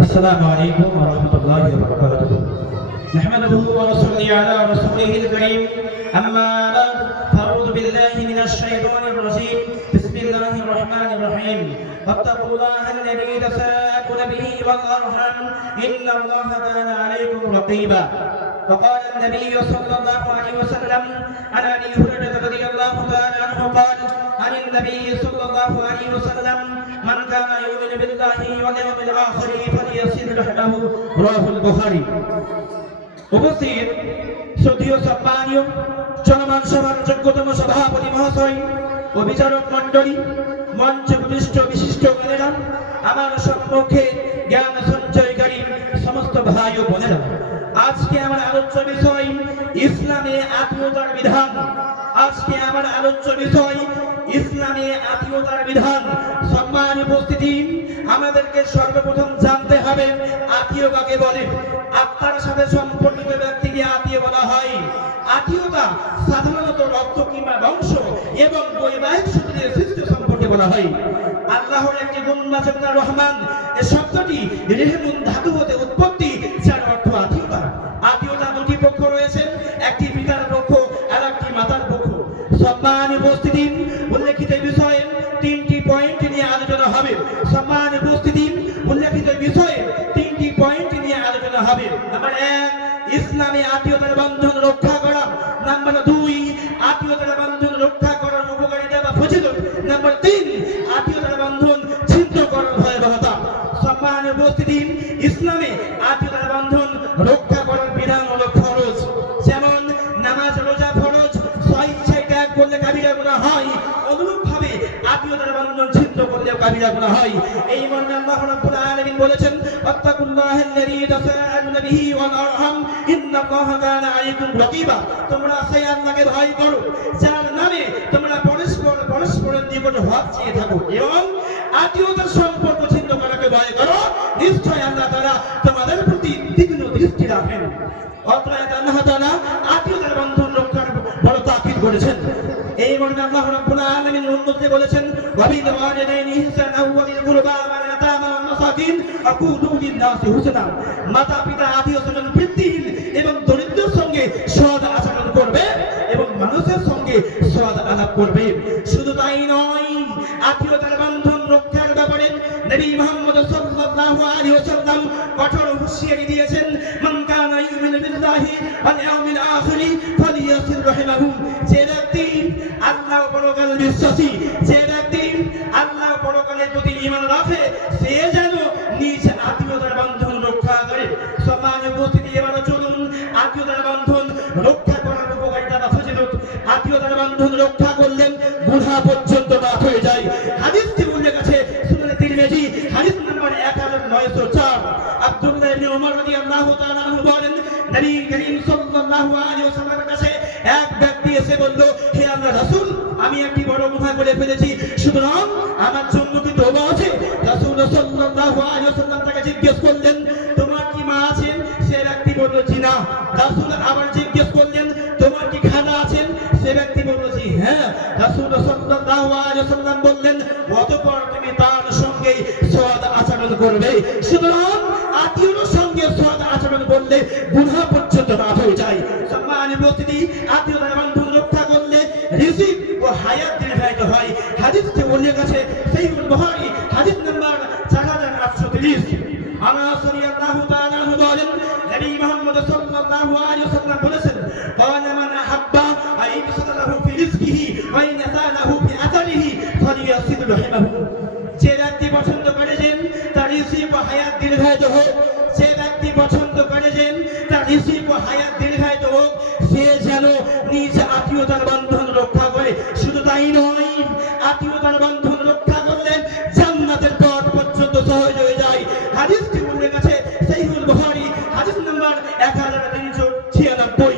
السلام عليكم ورحمة الله وبركاته. نحمده ونصلي على رسوله الكريم. أما بعد فأعوذ بالله من الشيطان الرجيم. بسم الله الرحمن الرحيم. واتقوا الله الذي تساءلون به والأرحام. إن الله كان عليكم رقيبا. وقال النبي صلى الله عليه وسلم عن أبي هريرة رضي الله تعالى عنه قال عن النبي صلى الله عليه وسلم من كان يؤمن بالله واليوم الاخر فليصل رحمه رواه البخاري উপস্থিত শ্রদ্ধীয় সম্মানীয় চলমান সভার যোগ্যতম সভাপতি মহাশয় ও বিচারক মণ্ডলী মঞ্চ প্রবিষ্ট বিশিষ্ট জ্ঞানেরা আমার সম্মুখে জ্ঞান সঞ্চয়কারী সমস্ত ভাই ও বোনেরা আজকে আমার আলোচ্য বিষয় ইসলামে আত্মীয়তার বিধান। আজকে আমার আলোচ্য বিষয় ইসলামে আত্মীয়তার বিধান। সম্মান, উপস্থিতি আমাদেরকে সর্বপ্রথম জানতে হবে, আত্মীয় কাকে বলে? আত্মার সাথে সম্পর্কিত ব্যক্তিকে আত্মীয় বলা হয়। আত্মীয়তা সাধারণত রক্ত কিংবা বংশ এবং বৈবাহিক সূত্রের সৃষ্ট সম্পর্কে বলা হয়। আল্লাহর একটি গুণ রহমান। এই শব্দটি রেহমুন ধাতু হতে উৎপত্তি, যার অর্থ আত্মীয়তা আত্মীয়তা দুটি পক্ষ রয়েছে, একটি পিতার পক্ষ আর একটি মাতার পক্ষ। সম্মান উপস্থিতি, উল্লেখিত বিষয়ে তিনটি পয়েন্ট নিয়ে আলোচনা হবে। সম্মান উপস্থিতি কাবিরা গুনাহ হয়। এই মর্মে আল্লাহ রাব্বুল আলামিন বলেছেন, আত্তাকুল্লাহাল্লাযী তাসাআলুনা বিহি ওয়াল আরহাম, ইন্নাল্লাহা কানা আলাইকুম রাকিবা। তোমরা সেই আল্লাহকে ভয় করো, যার নামে তোমরা পরস্পর, পরস্পরের নিকট হক চেয়ে থাকো এবং আত্মীয়তার সম্পর্ক ছিন্ন করাকে ভয় করো। নিশ্চয় আল্লাহ তাআলা তোমাদের প্রতি তীক্ষ্ণ দৃষ্টি রাখেন। অতএব আল্লাহ তাআলা আত্মীয়তার বন্ধন রক্ষার বড় তাকিদ করেছেন। এই মর্মে আল্লাহ রাব্বুল আলামিন উন্নতি বলেছেন ওয়াবিল ওয়ালিদাইনি মাতা পিতা আত্মীয় স্বজন বৃত্তিহীন এবং দরিদ্রের সঙ্গে সৎ আচরণ করবে এবং মানুষের সঙ্গে সৎ আলাপ করবে। শুধু তাই নয়, আত্মীয়তার বন্ধন রক্ষার ব্যাপারে নবী সাল্লাল্লাহু আলাইহি ওয়াসাল্লাম কঠোর হুঁশিয়ারি দিয়েছেন, মান কানা ইউমিনু বিল্লাহি ওয়াল ইয়াউমিল আখির ফালিয়াসিল রাহিমাহু। যে ব্যক্তি আল্লাহ পরকালে বিশ্বাসী, যে ব্যক্তি আল্লাহ প্রতি ঈমান রাখে, সে নবী করিম সাল্লাল্লাহু আলাইহি ওয়াসাল্লামের কাছে এক ব্যক্তি এসে বলল, হে আল্লাহর রাসূল, আমি একটি বড় গুনাহ করে ফেলেছি। সুতরাং আমার জন্য কি তওবা আছে? রাসূল সাল্লাল্লাহু আলাইহি ওয়াসাল্লাম তাকে জিজ্ঞেস করলেন, তোমার কি মা আছেন? সে ব্যক্তি বলল, জি না। রাসূল আবার জিজ্ঞেস করলেন, তোমার কি খালা আছেন? সে ব্যক্তি বলল, জি হ্যাঁ। রাসূল সাল্লাল্লাহু আলাইহি ওয়াসাল্লাম বললেন, অতঃপর তুমি তার সঙ্গে সৎ আচরণ করবে। সুতরাং করলে বুড়া পর্যন্ত মাফ হয়ে যায় সম্মান উপস্থিতি আত্মীয়তার বন্ধন রক্ষা করলে রিজিক ও হায়াত দীর্ঘায়িত হয় হাদিসটি উল্লেখ আছে সহিহুল বুখারী হাদিস নাম্বার 4830 আনাস রাদিয়াল্লাহু তাআলা আনহু বলেন নবী মুহাম্মদ সাল্লাল্লাহু আলাইহি ওয়াসাল্লাম বলেছেন قال من أحب أن يبسط له في رزقه وإن له في أثره فليصل رحمه যে ব্যক্তি পছন্দ করেছেন তার রিসিপ ও হায়াত দীর্ঘায়িত হোক তার রিসিপ ও হায়াত দীর্ঘায়িত হোক, সে যেন নিজ আত্মীয়তার বন্ধন রক্ষা করে। শুধু তাই নয়, আত্মীয়তার বন্ধন রক্ষা করলে জান্নাতের পথ পর্যন্ত সহজ হয়ে যায়। হাদিসটি উল্লেখ আছে, সহিহুল বুখারী, হাদিস নাম্বার 1396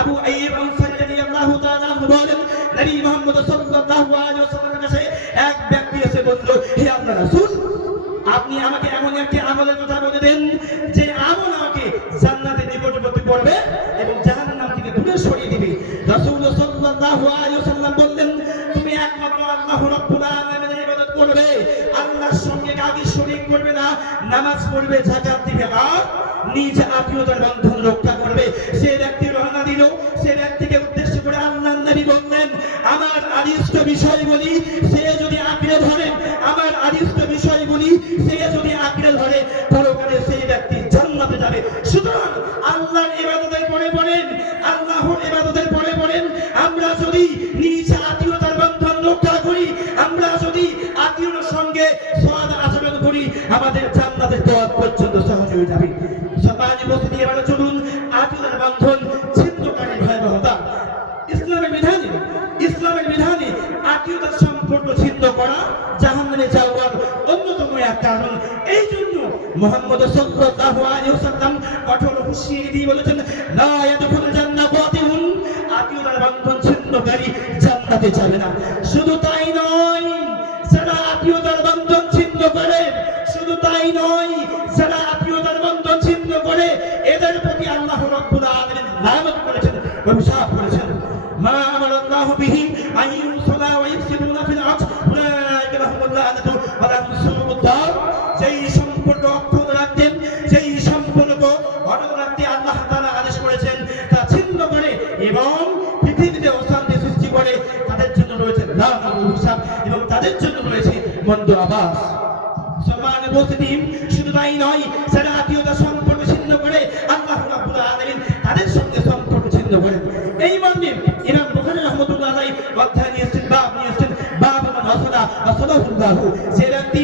আবু আইয়ুব আনসারী রাদিয়াল্লাহু তাআলা বলেন, নবী মুহাম্মদ সাল্লাল্লাহু আলাইহি ওয়াসাল্লামের কাছে এক ব্যক্তি এসে বলল, হে আল্লাহর রাসূল, আপনি আমাকে এমন একটি আমলের কথা বলে দেন, যে করবে এবং জাহান্নাম থেকে দূরে সরিয়ে দিবে। রাসূল সাল্লাল্লাহু আলাইহি ওয়াসাল্লাম বললেন, তুমি একমাত্র আল্লাহ রাব্বুল আলামিনের ইবাদত করবে। আল্লাহর সঙ্গে কাউকে শরীক করবে না, নামাজ পড়বে জাকাত দিবে, আর নিজ বন্ধন রক্ষা করবে। সে ব্যক্তি রওনা দিল। সে ব্যক্তিকে উদ্দেশ্য করে আল্লাহ নবী বললেন, আমার আদিষ্ট বিষয়গুলি সে আমরা যদি আত্মীয়র সঙ্গে সদ আচরণ করি, আমাদের জান্নাতের পথ পর্যন্ত সহজ হয়ে যাবে। সমাজ উপস্থিতি এবারে চলুন আত্মীয়তার বন্ধন ছিন্নকারী ভয়াবহতা। ইসলামের বিধানে ইসলামের বিধানে আত্মীয়তার সম্পর্ক ছিন্ন করা জাহান্নামে যাওয়ার অন্যতম এক কারণ। এই জন্য মোহাম্মদ সাল্লাল্লাহু আলাইহি ওয়াসাল্লাম কঠোর হুঁশিয়ারি দিয়ে বলেছেন, লা ইয়াদখুলুল জান্নাহ বাতিলুন। আত্মীয়তার বন্ধন ছিন্নকারী জান্নাতে যাবে না। শুধু নয়, যারা আত্মীয়তার বন্ধন ছিন্ন করে, এদের প্রতি আল্লাহ রাব্বুল আলামিন লানত করেছেন অভিশাপ করেছেন। মা আমারাল্লাহু বিহি আন ইউসলা ওয়া ইফসিদুনা ফিল আরদ উলাইকা লাহুমুল লানাতু ওয়া লাহুম সুউদ দার। যেই সম্পর্ক অক্ষুণ্ণ রাখতেন, যেই সম্পর্ক অটল রাখতে আল্লাহ তাআলা আদেশ করেছেন, তা ছিন্ন করে এবং পৃথিবীতে অশান্তি সৃষ্টি করে, তাদের জন্য রয়েছে লাভ অভিশাপ এবং তাদের জন্য রয়েছে মন্দ আবাস উপস্থিতি শুধু তাই নয় যারা আত্মীয়তা সম্পর্ক ছিন্ন করে আল্লাহ রাব্বুল আলামিন তাদের সঙ্গে সম্পর্ক ছিন্ন করে এই মর্মে ইমাম বুখারী রাহমাতুল্লাহ আলাইহি অধ্যায় নিয়ে এসেছেন, বাব নিয়েছেন বাব আসলা আসলাহুল্লাহ সেরা ব্যক্তি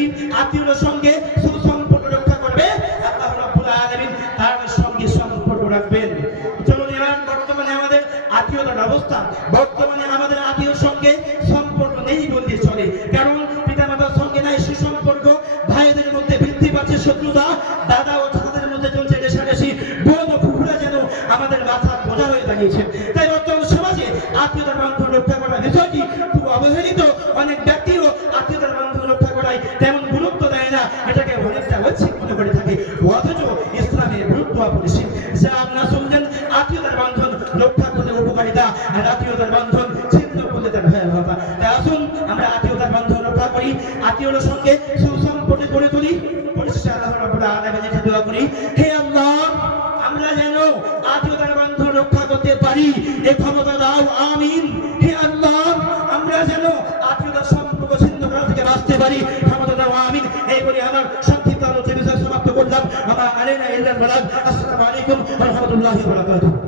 শত্রুতা দাদা ও চাচাদের মধ্যে চলছে রেশারেশি বোন ও ফুফুরা যেন আমাদের মাথার বোঝা হয়ে দাঁড়িয়েছে। তাই বর্তমান সমাজে আত্মীয়তার বন্ধন রক্ষা করার বিষয়টি খুব অবহেলিত। অনেক ব্যক্তিও আত্মীয়তার বন্ধন রক্ষা করায় তেমন গুরুত্ব দেয় না। এটাকে অনেকটা ঐচ্ছিক মনে করে থাকে। অথচ ইসলামের গুরুত্ব অপরিসীম। যা আপনারা শুনলেন, আত্মীয়তার বন্ধন রক্ষা করলে উপকারিতা, আর আত্মীয়তার বন্ধন ছিন্ন করলে তার ভয়াবহতা। তাই আসুন, আমরা আত্মীয়তার বন্ধন রক্ষা করি। আত্মীয়তার সঙ্গে সুসম্পর্ক করে তুলি। হে আল্লাহ, আমরা যেন আত্মীয়তার রক্ষা করতে পারি। এ ক্ষমতা দাও, আমিন। হে আল্লাহ, আমরা যেন আত্মীয়তার সম্পর্ক ছিন্ন করা থেকে বাঁচতে পারি। ক্ষমতা দাও, আমিন। এই বলে আমার সংক্ষিপ্ত আলোচনা সমাপ্ত করলাম। আমার আলেনা ইল্লাল আসসালামু আলাইকুম